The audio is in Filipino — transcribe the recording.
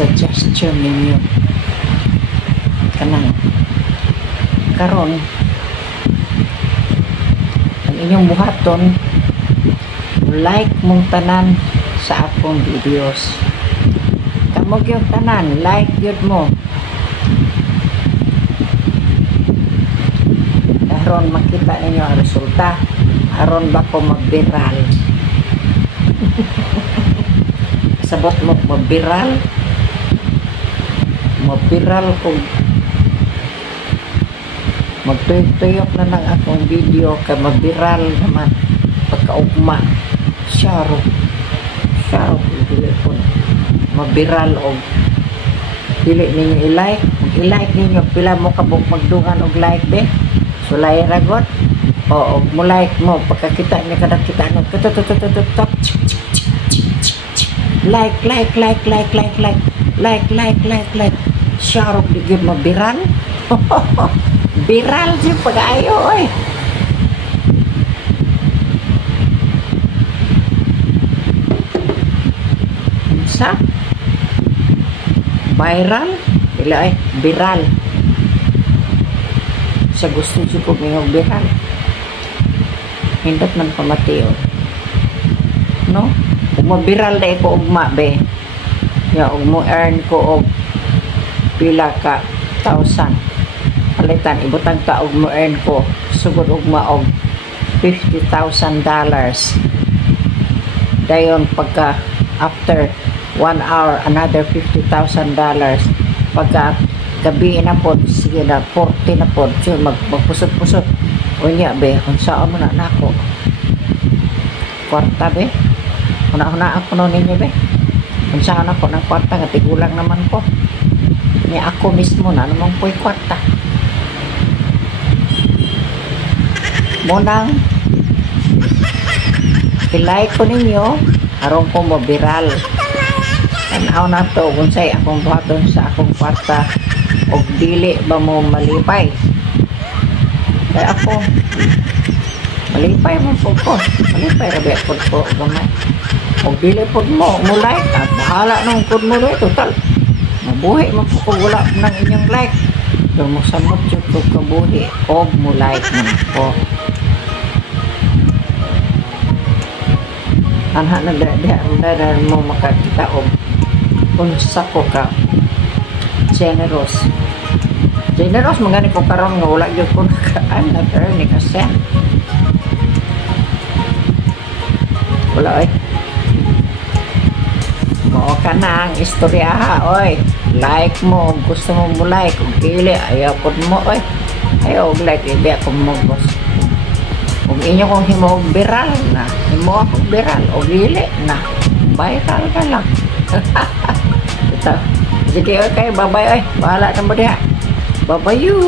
suggestion ninyo kanang karon ang inyong buhaton like mong tanan sa akong videos. Kamog yung tanan, like yun mo. Aron makita ninyo ang resulta. Aron ba ko mag-viral? Sabot mo mag-viral? Mag-viral ko. Magtuyok na ng akong video kay mag-viral naman pagkaugma. Syaro mag-viral o dili ninyo i-like. I-like ninyo pila mo kabog magdungan og like be. Sulay ragot o mo like mo pagkakita niya kada kita no like syarok di gyud mabiral. Viral si pag-ayo oy. Sa viral ila ay viral sa gusto siya ko ngayong viral hindot man pamatiyo no kung mabiral na ko ugma be ya ug mo earn ko og pila ka 1,000 palitan ibutang ka og mo earn ko sugod ugma og $50,000 dayon pagka after 1 hour another $50,000 pagka gabi na po sige na 40 na po so magpusot-pusot unya be unsaon mo na nako kwarta be una-una ako no ninyo be unsaon ako ng kwarta nga tigulang naman ko ni ako mismo na naman po'y kwarta mo nang i-like ko ninyo aron ko mo viral tanaw na to kung say akong buhaton sa akong kwarta og dili ba mo malipay kaya ako malipay mo po ko malipay rabi po gamay og dili po mo like bahala nung pod mo rin total mabuhi mo po ko wala ng inyong like pero mo samot yun ko kabuhi og mo like mo po anha nagdadaan mo makakita og unsa ko ka generous magani ko karon nga wala gyud ko I'm not earning a cent wala mo ka na ang istorya ha oy like mo gusto mo mo like kung dili ayaw pod mo oy ayaw like hindi ako mo boss kung inyo kong himo viral na himo ako viral o dili na viral ka lang ito sige okay bye bye oy bahala na mo diha bye bye you